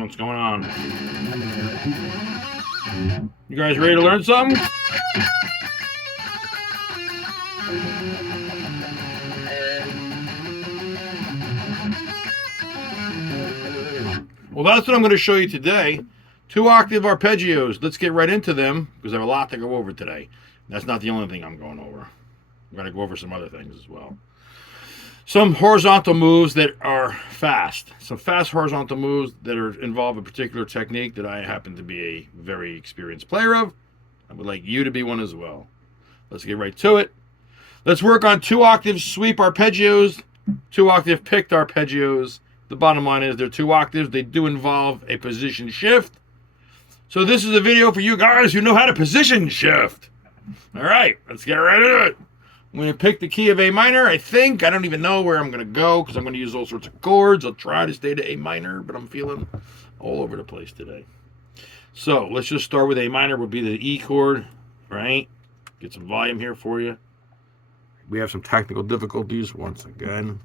What's going on? You guys ready to learn something? Well, that's what I'm going to show you today. 2-octave arpeggios. Let's get right into them because I have a lot to go over today. That's not the only thing I'm going over. I'm going to go over some other things as well. Some horizontal moves that are fast. Some fast horizontal moves that involve a particular technique that I happen to be a very experienced player of. I would like you to be one as well. Let's get right to it. Let's work on 2-octave sweep arpeggios, 2-octave picked arpeggios. The bottom line is they're 2 octaves. They do involve a position shift. So this is a video for you guys who know how to position shift. All right, let's get right into it. I'm going to pick the key of A minor, I think. I don't even know where I'm going to go because I'm going to use all sorts of chords. I'll try to stay to A minor, but I'm feeling all over the place today. So let's just start with A minor. Would be the E chord, right? Get some volume here for you. We have some technical difficulties once again.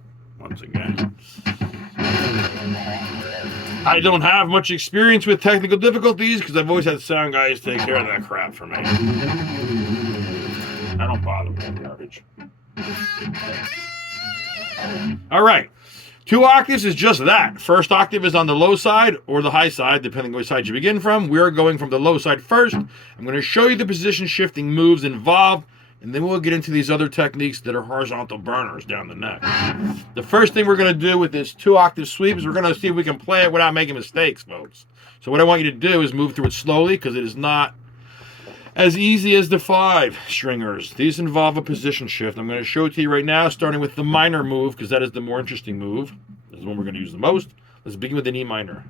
I don't have much experience with technical difficulties because I've always had sound guys take care of that crap for me. I don't bother with that garbage. All right. 2 octaves is just that. First octave is on the low side or the high side, depending on which side you begin from. We're going from the low side first. I'm going to show you the position shifting moves involved, and then we'll get into these other techniques that are horizontal burners down the neck. The first thing we're going to do with this 2-octave sweep is we're going to see if we can play it without making mistakes, folks. So what I want you to do is move through it slowly because it is not as easy as the 5 stringers. These involve a position shift. I'm going to show it to you right now, starting with the minor move because that is the more interesting move. This is the one we're going to use the most. Let's begin with an E minor.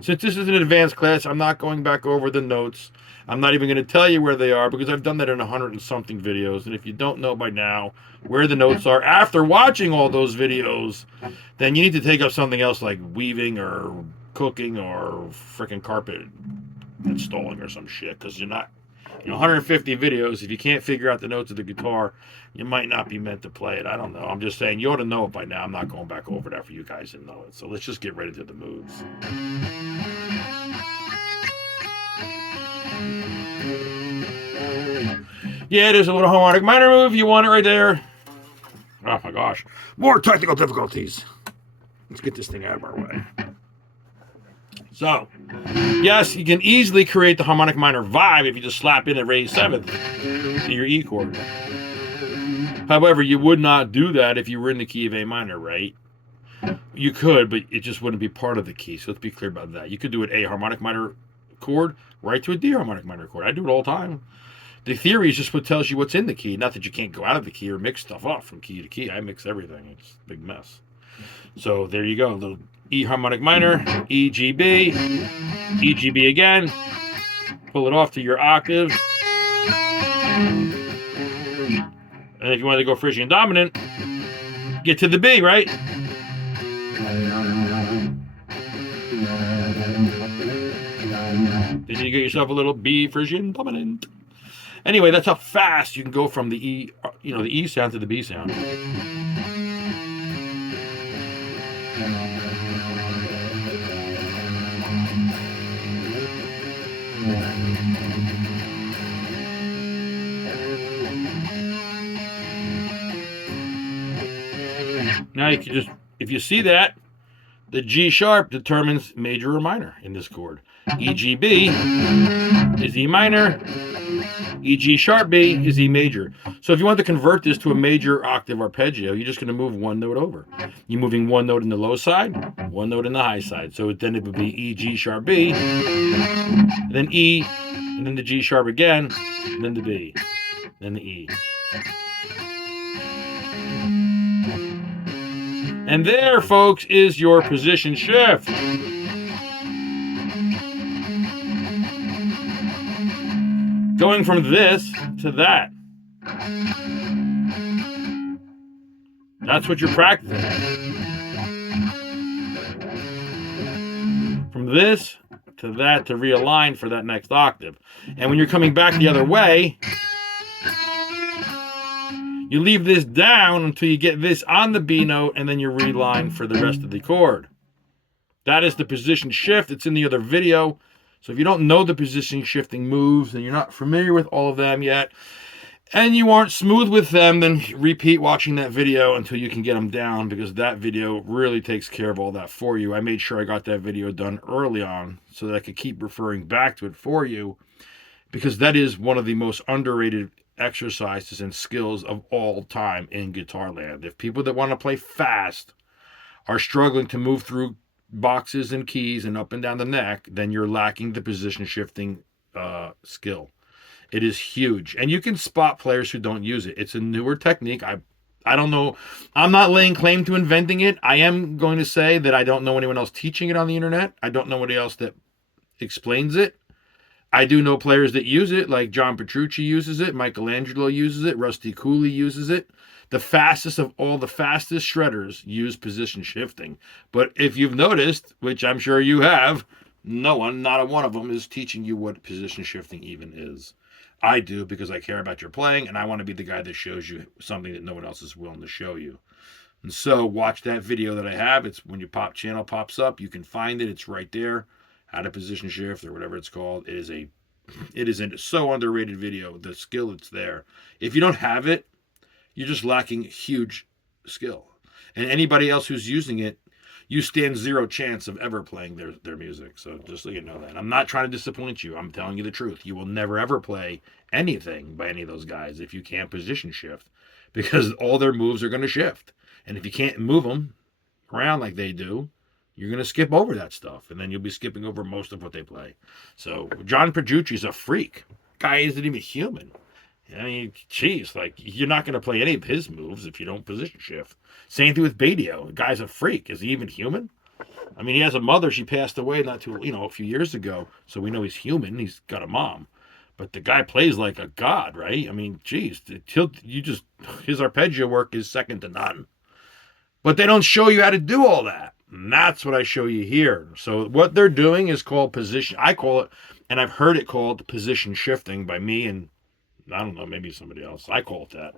Since this is an advanced class, I'm not going back over the notes. I'm not even going to tell you where they are because I've done that in 100 and something videos. And if you don't know by now where the notes are after watching all those videos, then you need to take up something else like weaving or cooking or freaking carpet installing or some shit. Because you're not, 150 videos, if you can't figure out the notes of the guitar, you might not be meant to play it. I don't know. I'm just saying you ought to know it by now. I'm not going back over that for you guys to know it. So let's just get right into the moves. Yeah, there's a little harmonic minor move. You want it right there. Oh my gosh. More technical difficulties. Let's get this thing out of our way. So, yes, you can easily create the harmonic minor vibe if you just slap in a raised 7th to your E chord. However, you would not do that if you were in the key of A minor, right? You could, but it just wouldn't be part of the key. So let's be clear about that. You could do an A harmonic minor chord right to a D harmonic minor chord. I do it all the time. The theory is just what tells you what's in the key. Not that you can't go out of the key or mix stuff up from key to key. I mix everything. It's a big mess. So there you go. The E harmonic minor, E, G, B, E, G, B again. Pull it off to your octave. And if you want to go Phrygian dominant, get to the B, right? Then you get yourself a little B Phrygian dominant. Anyway, that's how fast you can go from the E, the E sound to the B sound. Now you can just, if you see that, the G sharp determines major or minor in this chord. E, G, B is E minor. E, G sharp, B is E major. So if you want to convert this to a major octave arpeggio, you're just going to move one note over. You're moving one note in the low side, one note in the high side. So then it would be E, G sharp, B, and then E, and then the G sharp again, and then the B, then the E. And there, folks, is your position shift. Going from this to that. That's what you're practicing. From this to that to realign for that next octave. And when you're coming back the other way, you leave this down until you get this on the B note, and then you reline for the rest of the chord. That is the position shift. It's in the other video. So if you don't know the position shifting moves and you're not familiar with all of them yet, and you aren't smooth with them, then repeat watching that video until you can get them down, because that video really takes care of all that for you. I made sure I got that video done early on so that I could keep referring back to it for you, because that is one of the most underrated exercises and skills of all time in guitar land. If people that want to play fast are struggling to move through boxes and keys and up and down the neck, then you're lacking the position shifting skill. It is huge, and you can spot players who don't use it. It's a newer technique. I don't know. I'm not laying claim to inventing it. I am going to say that I don't know anyone else teaching it on the internet. I don't know anybody else that explains it. I do know players that use it, like John Petrucci uses it, Michelangelo uses it, Rusty Cooley uses it. The fastest of all the fastest shredders use position shifting. But if you've noticed, which I'm sure you have, no one, not a one of them, is teaching you what position shifting even is. I do, because I care about your playing, and I want to be the guy that shows you something that no one else is willing to show you. And so watch that video that I have. It's when your channel pops up, you can find it. It's right there. How to position shift or whatever it's called. It is a so underrated video. The skill that's there. If you don't have it, you're just lacking huge skill. And anybody else who's using it, you stand zero chance of ever playing their music. So just so you know that. I'm not trying to disappoint you. I'm telling you the truth. You will never ever play anything by any of those guys if you can't position shift, because all their moves are going to shift. And if you can't move them around like they do, you're going to skip over that stuff, and then you'll be skipping over most of what they play. So John Petrucci's a freak. Guy isn't even human. I mean, geez, like, you're not going to play any of his moves if you don't position shift. Same thing with Badio. The guy's a freak. Is he even human? I mean, he has a mother. She passed away a few years ago, so we know he's human. He's got a mom. But the guy plays like a god, right? I mean, geez, his arpeggio work is second to none. But they don't show you how to do all that. And that's what I show you here. So what they're doing is called position. I call it, and I've heard it called position shifting by me, and I don't know, maybe somebody else. I call it that.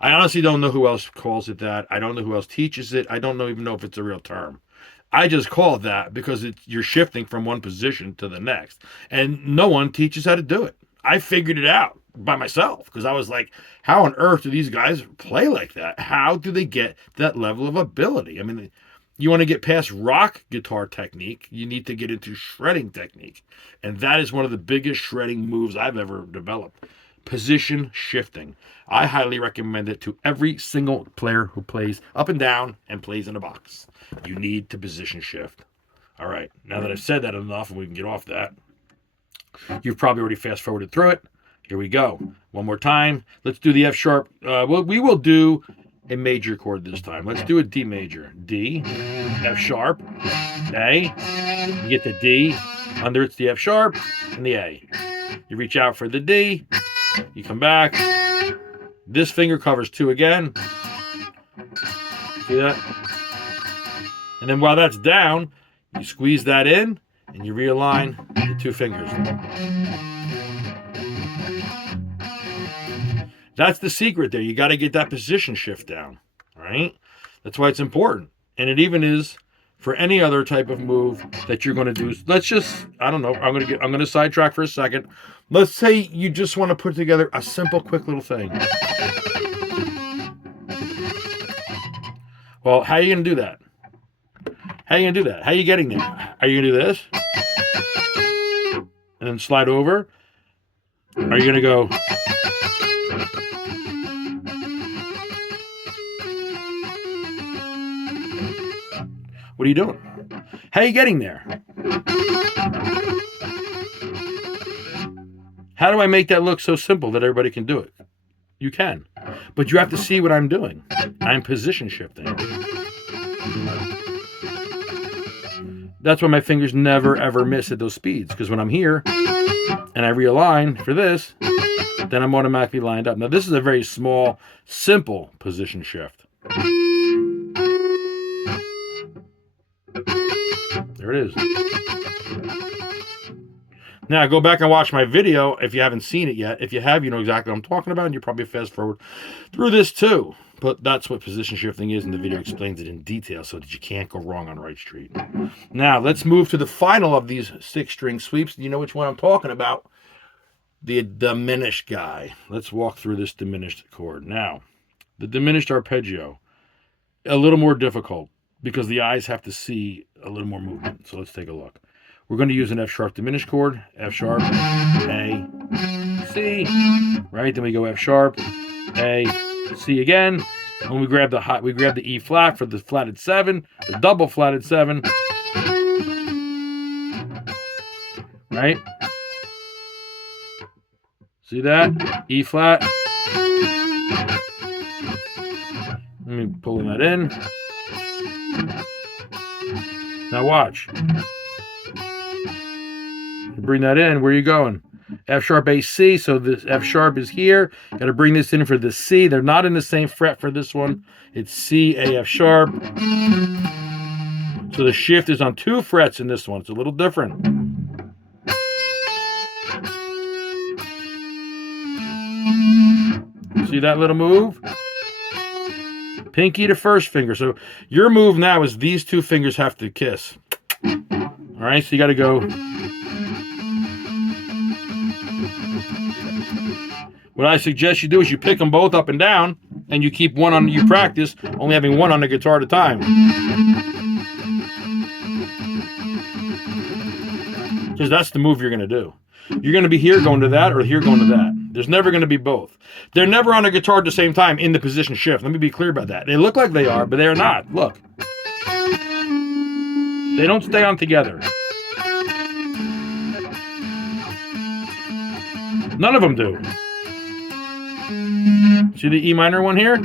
I honestly don't know who else calls it that. I don't know who else teaches it. I don't even know if it's a real term. I just call it that because you're shifting from one position to the next. And no one teaches how to do it. I figured it out by myself, because I was like, how on earth do these guys play like that? How do they get that level of ability? I mean, you want to get past rock guitar technique, you need to get into shredding technique. And that is one of the biggest shredding moves I've ever developed. Position shifting. I highly recommend it to every single player who plays up and down and plays in a box. You need to position shift. All right, now that I've said that enough and we can get off that, you've probably already fast forwarded through it. Here we go. One more time. Let's do the F sharp. We will do a major chord this time. Let's do a D major. D, F sharp, A. You get the D. Under it's the F sharp and the A. You reach out for the D. You come back. This finger covers two again. See that? And then while that's down, you squeeze that in and you realign the two fingers. That's the secret there. You got to get that position shift down. All right? That's why it's important. And it even is for any other type of move that you're going to do. Let's just, I don't know, I'm going to sidetrack for a second. Let's say you just want to put together a simple, quick little thing. Well, how are you going to do that? How are you going to do that? How are you getting there? Are you going to do this? And then slide over? Are you going to go What are you doing? How are you getting there? How do I make that look so simple that everybody can do it? You can. But you have to see what I'm doing. I'm position shifting. That's why my fingers never ever miss at those speeds. Because when I'm here and I realign for this, then I'm automatically lined up. Now this is a very small, simple position shift. There it is. Now, go back and watch my video if you haven't seen it yet. If you have, you know exactly what I'm talking about, and you probably fast forward through this too. But that's what position shifting is, and the video explains it in detail so that you can't go wrong on Right Street. Now, let's move to the final of these 6-string sweeps. You know which one I'm talking about? The diminished guy. Let's walk through this diminished chord. Now, the diminished arpeggio, a little more difficult because the eyes have to see a little more movement. So let's take a look. We're going to use an F sharp diminished chord, F sharp, A, C, right? Then we go F sharp, A, C again. And we grab the E flat for the flatted 7, the double flatted 7, right? See that? E flat. Let me pull that in. Now watch. Bring that in. Where are you going? F sharp, A, C. So this F sharp is here. Got to bring this in for the C. They're not in the same fret for this one. It's C, A, F sharp. So the shift is on 2 frets in this one. It's a little different. See that little move? Pinky to first finger. So your move now is these 2 fingers have to kiss. All right, so you got to go. What I suggest you do is you pick them both up and down, and you keep one on, you practice only having one on the guitar at a time. Because that's the move you're going to do. You're going to be here going to that or here going to that. There's never going to be both. They're never on a guitar at the same time in the position shift. Let me be clear about that. They look like they are, but they're not. Look. They don't stay on together. None of them do. See the E minor one here?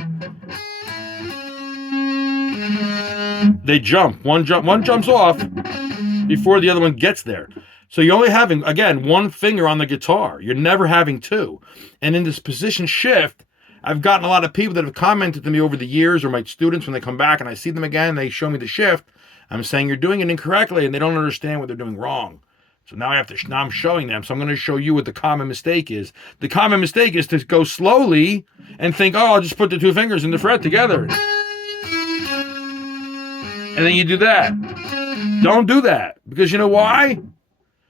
They jump. One jumps off before the other one gets there. So you're only having, again, 1 finger on the guitar. You're never having 2. And in this position shift, I've gotten a lot of people that have commented to me over the years, or my students when they come back and I see them again, they show me the shift. I'm saying you're doing it incorrectly and they don't understand what they're doing wrong. So now I'm showing them. So I'm going to show you what the common mistake is. The common mistake is to go slowly and think, oh, I'll just put the 2 fingers in the fret together. And then you do that. Don't do that. Because you know why?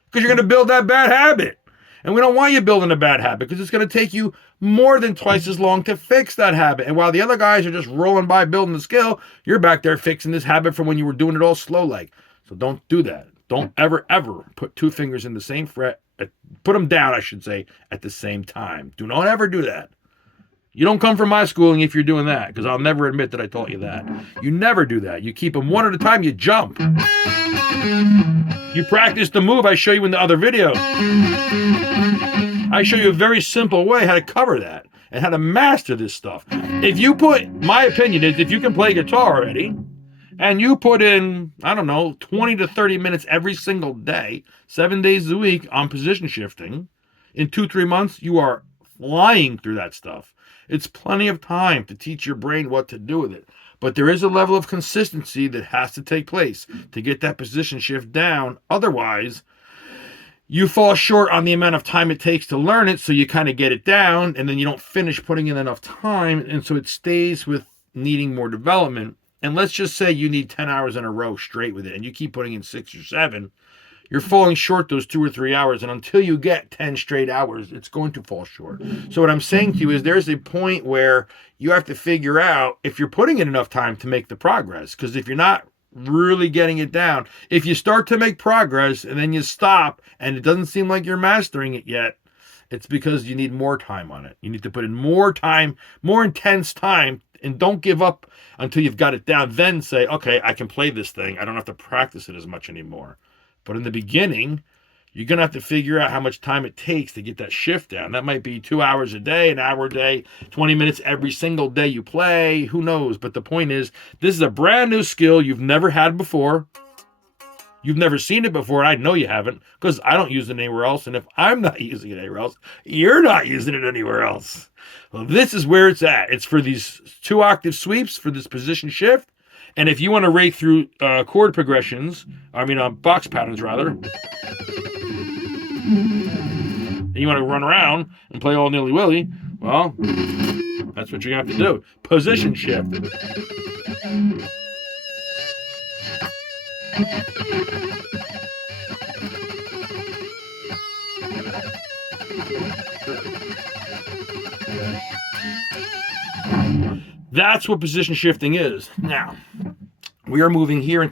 Because you're going to build that bad habit. And we don't want you building a bad habit because it's going to take you more than twice as long to fix that habit. And while the other guys are just rolling by building the skill, you're back there fixing this habit from when you were doing it all slow like. So don't do that. Don't ever, ever put 2 fingers in the same fret. Put them down, I should say, at the same time. Do not ever do that. You don't come from my schooling if you're doing that, because I'll never admit that I taught you that. You never do that. You keep them one at a time, you jump. You practice the move I show you in the other video. I show you a very simple way how to cover that and how to master this stuff. My opinion is, if you can play guitar already, and you put in, I don't know, 20 to 30 minutes every single day, 7 days a week on position shifting, in 2-3 months, you are flying through that stuff. It's plenty of time to teach your brain what to do with it. But there is a level of consistency that has to take place to get that position shift down. Otherwise, you fall short on the amount of time it takes to learn it, so you kind of get it down, and then you don't finish putting in enough time, and so it stays with needing more development. And let's just say you need 10 hours in a row straight with it, and you keep putting in 6 or 7, you're falling short those 2 or 3 hours, and until you get 10 straight hours, it's going to fall short. So what I'm saying to you is there's a point where you have to figure out if you're putting in enough time to make the progress, because if you're not really getting it down, if you start to make progress and then you stop and it doesn't seem like you're mastering it yet, it's because you need more time on it. You need to put in more time, more intense time And don't give up until you've got it down. Then say, okay, I can play this thing. I don't have to practice it as much anymore. But in the beginning, you're going to have to figure out how much time it takes to get that shift down. That might be 2 hours a day, an hour a day, 20 minutes every single day you play. Who knows? But the point is, this is a brand new skill you've never had before. You've never seen it before. I know you haven't, because I don't use it anywhere else. And if I'm not using it anywhere else, you're not using it anywhere else. Well, this is where it's at. It's for these 2-octave sweeps, for this position shift. And if you want to rake through chord progressions, box patterns rather, and you want to run around and play all nilly-willy, well, that's what you have to do. Position shift. That's what position shifting is. Now, we are moving here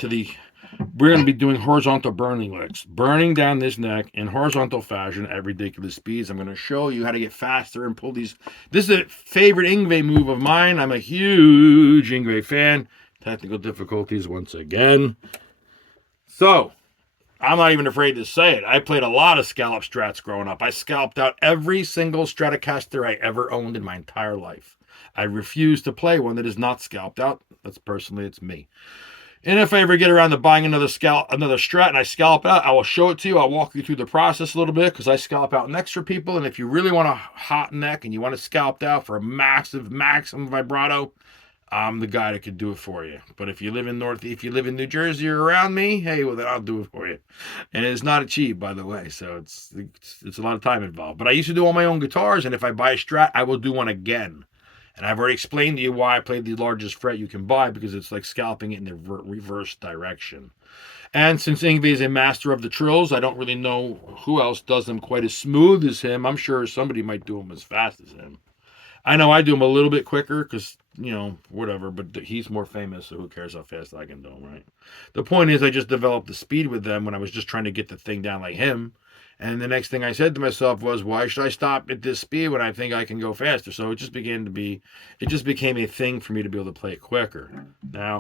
we're going to be doing horizontal burning licks, burning down this neck in horizontal fashion at ridiculous speeds. I'm going to show you how to get faster and pull these. This is a favorite Yngwie move of mine. I'm a huge Yngwie fan. Technical difficulties once again. So, I'm not even afraid to say it. I played a lot of scallop strats growing up. I scalped out every single Stratocaster I ever owned in my entire life. I refuse to play one that is not scalped out. It's me. And if I ever get around to buying another Strat and I scalp it out, I will show it to you. I'll walk you through the process a little bit, because I scalp out necks for people. And if you really want a hot neck and you want it scalped out for a maximum vibrato, I'm the guy that could do it for you. But if you live in New Jersey or around me, hey, well, then I'll do it for you. And it's not cheap, by the way, so it's a lot of time involved. But I used to do all my own guitars, and if I buy a Strat, I will do one again. And I've already explained to you why I played the largest fret you can buy, because it's like scalping it in the reverse direction. And since Yngwie is a master of the trills, I don't really know who else does them quite as smooth as him. I'm sure somebody might do them as fast as him. I know I do them a little bit quicker because, whatever, but he's more famous, so who cares how fast I can do them, right? The point is, I just developed the speed with them when I was just trying to get the thing down like him. And the next thing I said to myself was, why should I stop at this speed when I think I can go faster? So it just became a thing for me to be able to play it quicker. Now,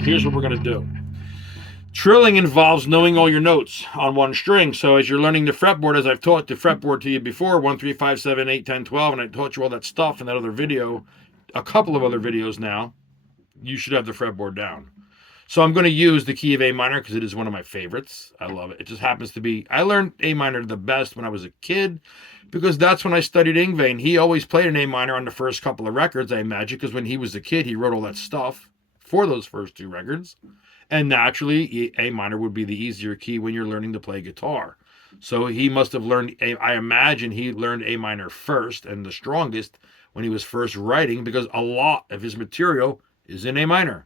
here's what we're going to do. Trilling involves knowing all your notes on one string. So as you're learning the fretboard, as I've taught the fretboard to you before, 1, 3, 5, 7, 8, 10, 12, and I taught you all that stuff in that other video, a couple of other videos now, you should have the fretboard down. So I'm going to use the key of A minor because it is one of my favorites. I love it. It just happens to be, I learned A minor the best when I was a kid, because that's when I studied Yngwie, and he always played an A minor on the first couple of records, I imagine, because when he was a kid, he wrote all that stuff for those first 2 records. And naturally, A minor would be the easier key when you're learning to play guitar. So he must have learned, I imagine he learned A minor first and the strongest when he was first writing, because a lot of his material is in A minor.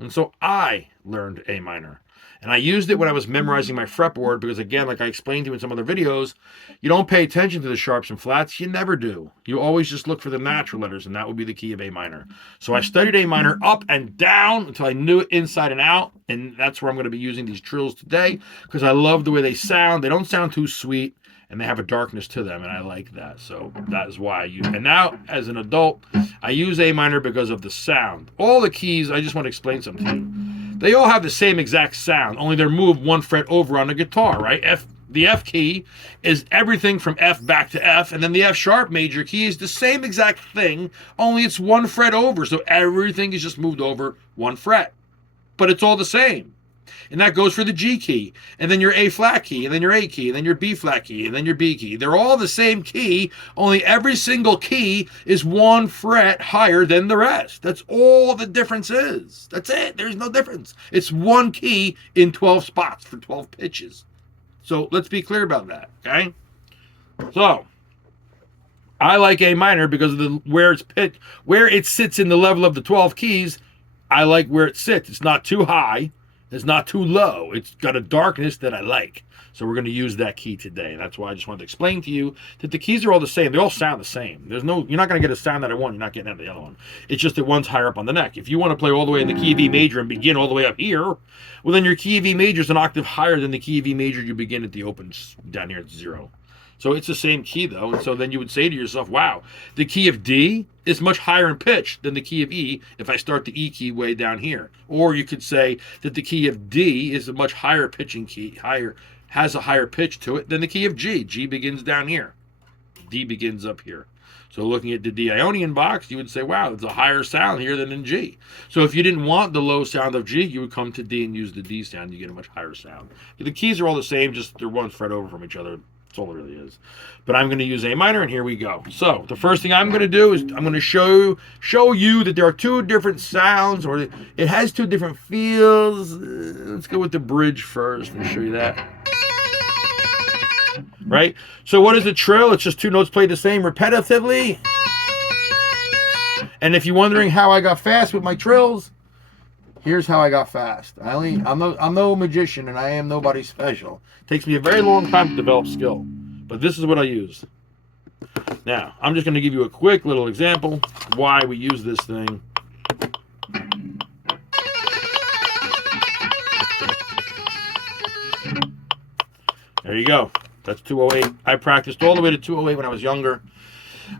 And so I learned A minor. And I used it when I was memorizing my fretboard because, again, like I explained to you in some other videos, you don't pay attention to the sharps and flats. You never do. You always just look for the natural letters, and that would be the key of A minor. So I studied A minor up and down until I knew it inside and out, and that's where I'm going to be using these trills today because I love the way they sound. They don't sound too sweet, and they have a darkness to them, and I like that. So that is why I use it. And now, as an adult, I use A minor because of the sound. All the keys, I just want to explain something to you. They all have the same exact sound, only they're moved 1 fret over on the guitar, right? The F key is everything from F back to F, and then the F sharp major key is the same exact thing, only it's 1 fret over, so everything is just moved over 1 fret. But it's all the same. And that goes for the G key, and then your A flat key, and then your A key, and then your B flat key, and then your B key. They're all the same key, only every single key is 1 fret higher than the rest. That's all the difference is. That's it. There's no difference. It's 1 key in 12 spots for 12 pitches. So let's be clear about that, okay? So I like A minor because of where it sits in the level of the 12 keys. I like where it sits. It's not too high. It's not too low. It's got a darkness that I like. So we're going to use that key today. And that's why I just wanted to explain to you that the keys are all the same. They all sound the same. You're not going to get a sound out of one. You're not getting out of the other one. It's just that one's higher up on the neck. If you want to play all the way in the key of E major and begin all the way up here, well, then your key of E major is an octave higher than the key of E major you begin at the opens down here at 0. So it's the same key though. And so then you would say to yourself, wow, the key of D is much higher in pitch than the key of E if I start the E key way down here. Or you could say that the key of D is a much higher pitching key, has a higher pitch to it than the key of G. G begins down here. D begins up here. So looking at the D Ionian box, you would say, wow, it's a higher sound here than in G. So if you didn't want the low sound of G, you would come to D and use the D sound. You get a much higher sound. The keys are all the same, just they're one fret over from each other. That's all it really is. But I'm going to use A minor, and here we go. So the first thing I'm going to do is I'm going to show you that there are two different sounds, or it has two different feels. Let's go with the bridge first and show you that. Right? So what is a trill? It's just two notes played the same repetitively. And if you're wondering how I got fast with my trills, here's how I got fast. I'm no magician, and I am nobody special. It takes me a very long time to develop skill. But this is what I use. Now, I'm just going to give you a quick little example why we use this thing. There you go. That's 208. I practiced all the way to 208 when I was younger.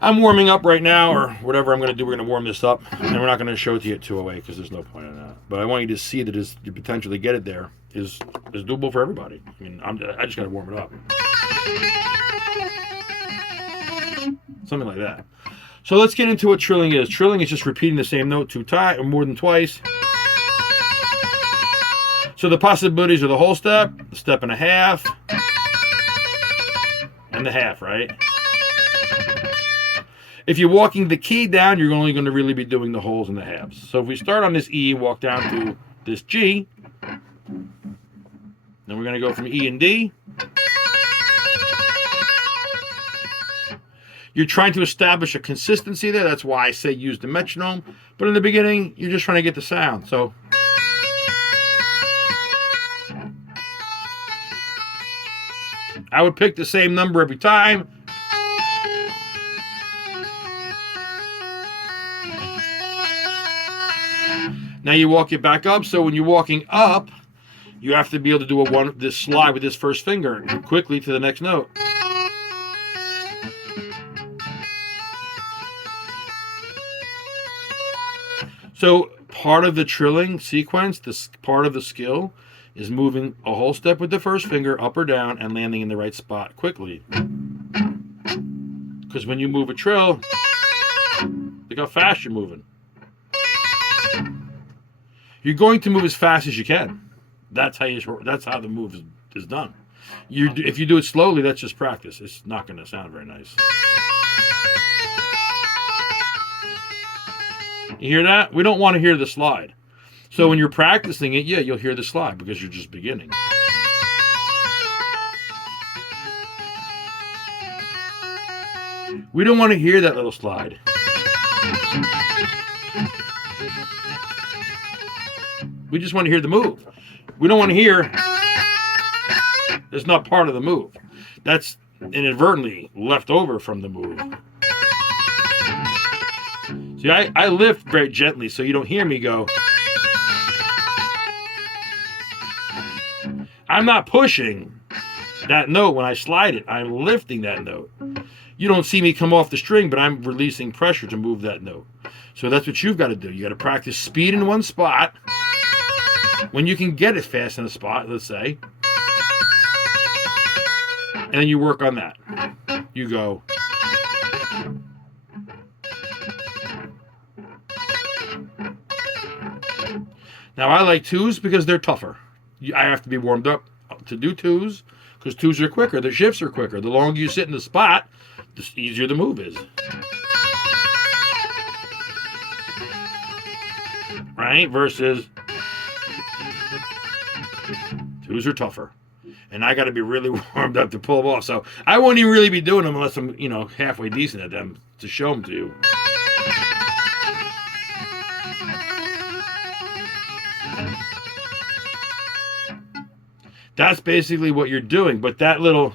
I'm warming up right now, or whatever I'm going to do. We're going to warm this up, and we're not going to show it to you at 208 because there's no point in that. But I want you to see that the potential to get it there is doable for everybody. I mean, I just got to warm it up. Something like that. So let's get into what trilling is. Trilling is just repeating the same note two times or more than twice. So the possibilities are the whole step, the step and a half, and the half, right? If you're walking the key down, you're only going to really be doing the wholes and the halves. So if we start on this E and walk down to this G, then we're going to go from E and D. You're trying to establish a consistency there. That's why I say use the metronome. But in the beginning, you're just trying to get the sound. So I would pick the same number every time. Now you walk it back up. So when you're walking up, you have to be able to do this slide with this first finger quickly to the next note. So part of the trilling sequence, this part of the skill, is moving a whole step with the first finger up or down and landing in the right spot quickly. Because when you move a trill, look how fast you're moving. You're going to move as fast as you can. That's how the move is done. If you do it slowly, that's just practice. It's not going to sound very nice. You hear that? We don't want to hear the slide. So when you're practicing it, yeah, you'll hear the slide because you're just beginning. We don't want to hear that little slide. We just want to hear the move. We don't want to hear it's not part of the move. That's inadvertently left over from the move. See, I lift very gently so you don't hear me go. I'm not pushing that note when I slide it. I'm lifting that note. You don't see me come off the string, but I'm releasing pressure to move that note. So that's what you've got to do. You got to practice speed in one spot. When you can get it fast in a spot, let's say. And then you work on that. You go. Now I like twos because they're tougher. I have to be warmed up to do twos because twos are quicker. The shifts are quicker. The longer you sit in the spot, the easier the move is. Right? Versus twos are tougher. And I got to be really warmed up to pull them off. So I won't even really be doing them unless I'm, halfway decent at them to show them to you. That's basically what you're doing, but that little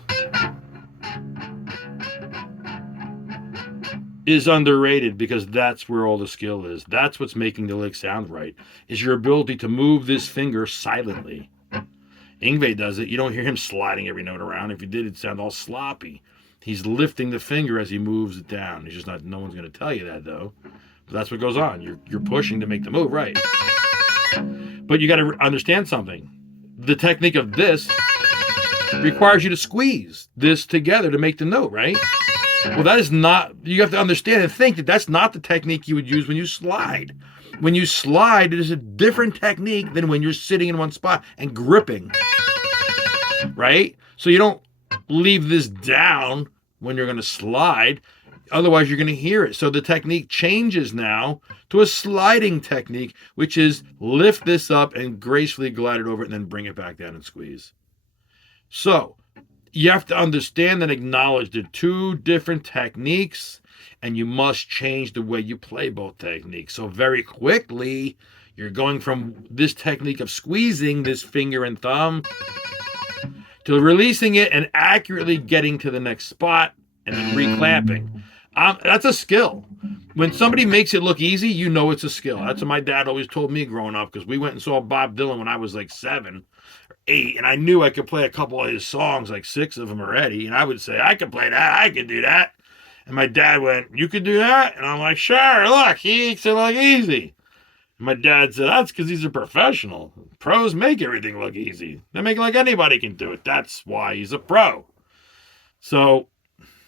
is underrated because that's where all the skill is. That's what's making the lick sound right, is your ability to move this finger silently. Yngwie does it. You don't hear him sliding every note around. If you did, it'd sound all sloppy. He's lifting the finger as he moves it down. He's just not. No one's going to tell you that though. But that's what goes on. You're pushing to make the move, right? But you got to understand something. The technique of this requires you to squeeze this together to make the note, right? Well, that is not. You have to understand and think that that's not the technique you would use when you slide. When you slide, it is a different technique than when you're sitting in one spot and gripping, right? So you don't leave this down when you're going to slide. Otherwise, you're going to hear it. So the technique changes now to a sliding technique, which is lift this up and gracefully glide it over it and then bring it back down and squeeze. So you have to understand and acknowledge the two different techniques, and you must change the way you play both techniques. So very quickly, you're going from this technique of squeezing this finger and thumb to releasing it and accurately getting to the next spot and then reclamping. That's a skill. When somebody makes it look easy, you know it's a skill. That's what my dad always told me growing up, because we went and saw Bob Dylan when I was like 7 or 8, and I knew I could play a couple of his songs, like 6 of them already, and I would say, I could play that, I could do that. And my dad went, you could do that? And I'm like, sure, look, he makes it look easy. And my dad said, that's because he's a professional. Pros make everything look easy. They make it like anybody can do it. That's why he's a pro. So,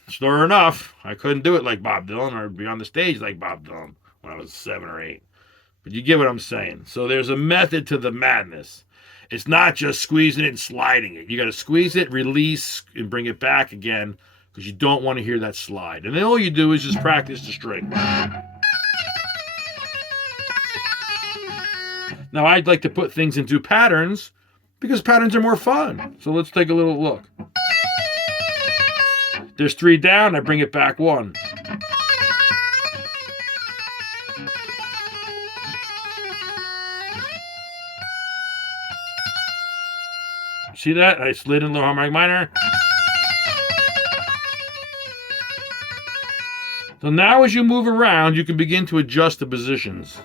sure enough, I couldn't do it like Bob Dylan or be on the stage like Bob Dylan when I was 7 or 8. But you get what I'm saying. So there's a method to the madness. It's not just squeezing it and sliding it. You got to squeeze it, release, and bring it back again, because you don't want to hear that slide. And then all you do is just practice the string. Now, I'd like to put things into patterns because patterns are more fun. So let's take a little look. There's 3 down, I bring it back 1. See that? I slid in low harmonic minor. So now as you move around, you can begin to adjust the positions.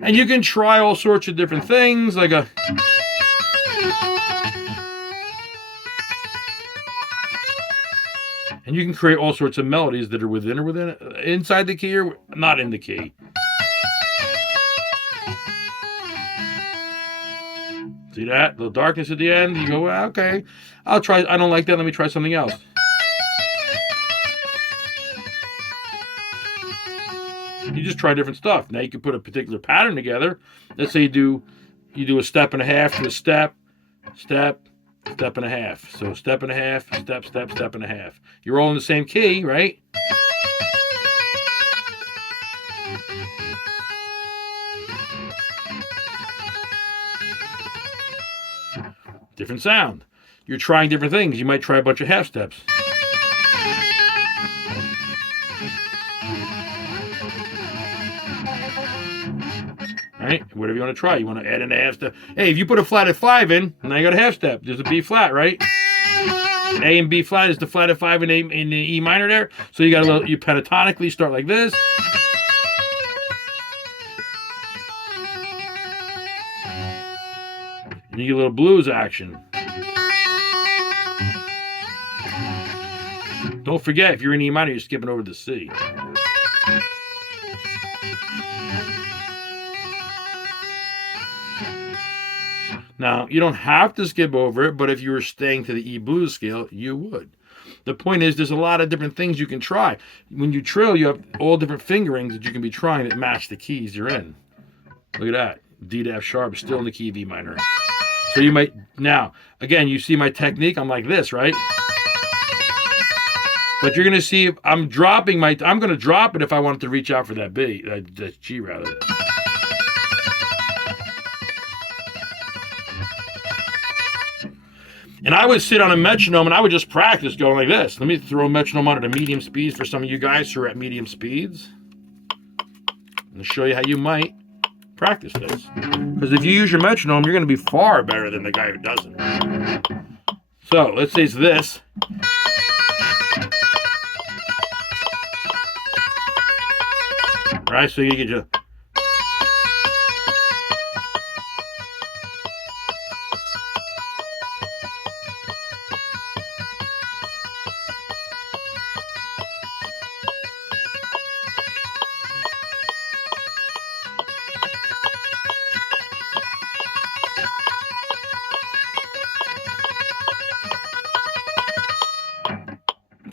And you can try all sorts of different things, like a... And you can create all sorts of melodies that are within inside the key or not in the key. See that? The darkness at the end, you go, well, okay, I'll try, I don't like that, let me try something else. You just try different stuff. Now you can put a particular pattern together. Let's say you do a step and a half to a step, step, step and a half. So step and a half, step, step, step and a half. You're all in the same key, right? Different sound. You're trying different things. You might try a bunch of half steps. Right? Whatever you want to try. You want to add in a half step. Hey, if you put a flat at 5 in, now you got a half step. There's a B flat, right? A and B flat is the flat at 5 in the E minor there. So you got a little, you pentatonically start like this. And you get a little blues action. Don't forget, if you're in E minor, you're skipping over to C. Now, you don't have to skip over it, but if you were staying to the E blues scale, you would. The point is, there's a lot of different things you can try. When you trill, you have all different fingerings that you can be trying that match the keys you're in. Look at that. D to F sharp is still in the key of E minor. So you might, now, again, you see my technique, I'm like this, right? But you're going to see, I'm going to drop it if I wanted to reach out for that B, that G rather. And I would sit on a metronome and I would just practice going like this. Let me throw a metronome on it at medium speeds for some of you guys who are at medium speeds. I'm going to show you how you might practice this. Because if you use your metronome, you're going to be far better than the guy who doesn't. So let's say it's this. right? So you get your...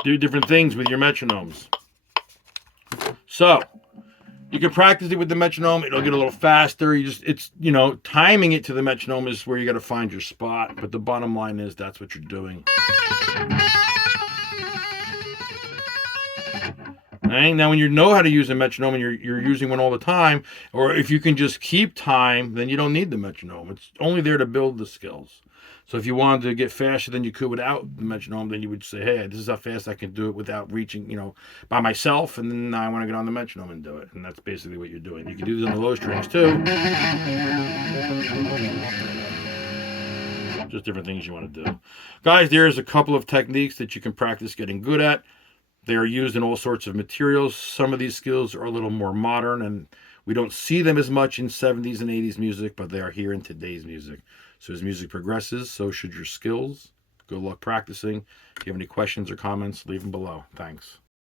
do different things with your metronomes. So you can practice it with the metronome. It'll get a little faster. It's timing it to the metronome is where you got to find your spot. But the bottom line is that's what you're doing. Right? Now, when you know how to use a metronome and you're using one all the time, or if you can just keep time, then you don't need the metronome. It's only there to build the skills. So if you wanted to get faster than you could without the metronome, then you would say, hey, this is how fast I can do it without reaching, by myself. And then I want to get on the metronome and do it. And that's basically what you're doing. You can do this on the low strings too. Just different things you want to do. Guys, there's a couple of techniques that you can practice getting good at. They are used in all sorts of materials. Some of these skills are a little more modern, and we don't see them as much in 70s and 80s music, but they are here in today's music. So as music progresses, so should your skills. Good luck practicing. If you have any questions or comments, leave them below. Thanks.